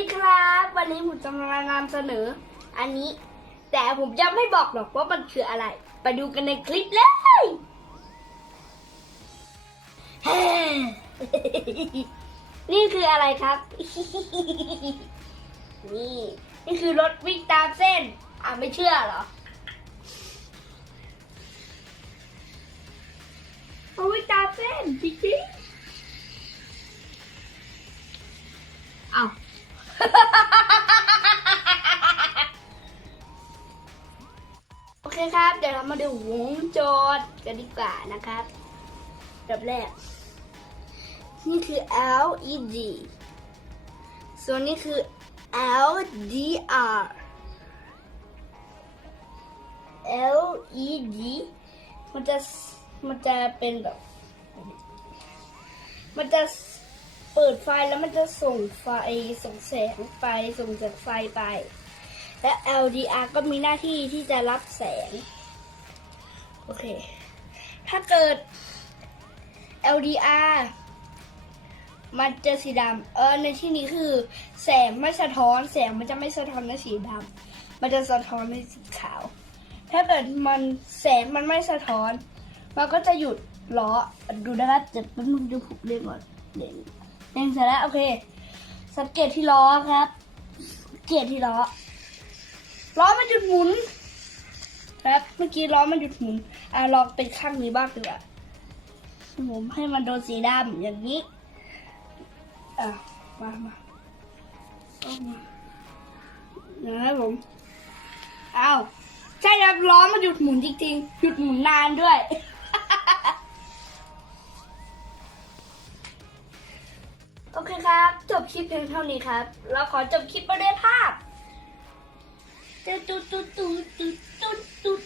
สวัสดีครับ วันนี้ผมจะมานำเสนอ อันนี้ แต่ผมจะไม่บอกหรอกว่ามันคืออะไร ไปดูกันในคลิปเลยเฮ้นี่คืออะไรครับ นี่ นี่คือรถวิ่งตามเส้น อะไม่เชื่อเหรอเอาวิ่งตามเส้นจริง โอเคครับ เดี๋ยวเรามาดูวงจรกันดีกว่านะครับแบบแรก นี่คือ LED ส่วนนี้คือ LDR LED มันจะมันจะเป็นแบบ มันจะ เปิดไฟแล้วมันจะส่งไฟส่งแสงไปส่งจากไฟไป และ LDR ก็มีหน้าที่ที่จะรับแสง โอเค ถ้าเกิด LDR มันจะสีดำเออในที่นี้คือ แสงไม่สะท้อน แสงมันจะไม่สะท้อนในสีดำมันจะสะท้อนในสีขาว ถ้าเกิดมันแสงมันไม่สะท้อน มันก็จะหยุดล้อดูนะครับจะแป๊บนึงดูผมเรียกก่อนเด่น เด่นเสร็จแล้วโอเค สังเกตที่ล้อครับ เกตที่ล้อ ล้อมันหยุดหมุนครับเมื่อกี้ล้อมันหยุดหมุน อะลองเป็นข้างนี้บ้างดีกว่าผมให้มันโดนสีดำอย่างนี้ อะมามาเอามานะครับผมอ้าวใช่ครับล้อมันหยุดหมุนจริงๆ หยุดหมุนนานด้วย โอเคครับ จบคลิปเพียงเท่านี้ครับ เราขอจบคลิปไปด้วยภาพตุ๊ดตุ๊ดตุ๊ดตุ๊ดตุ๊ดตุ๊ด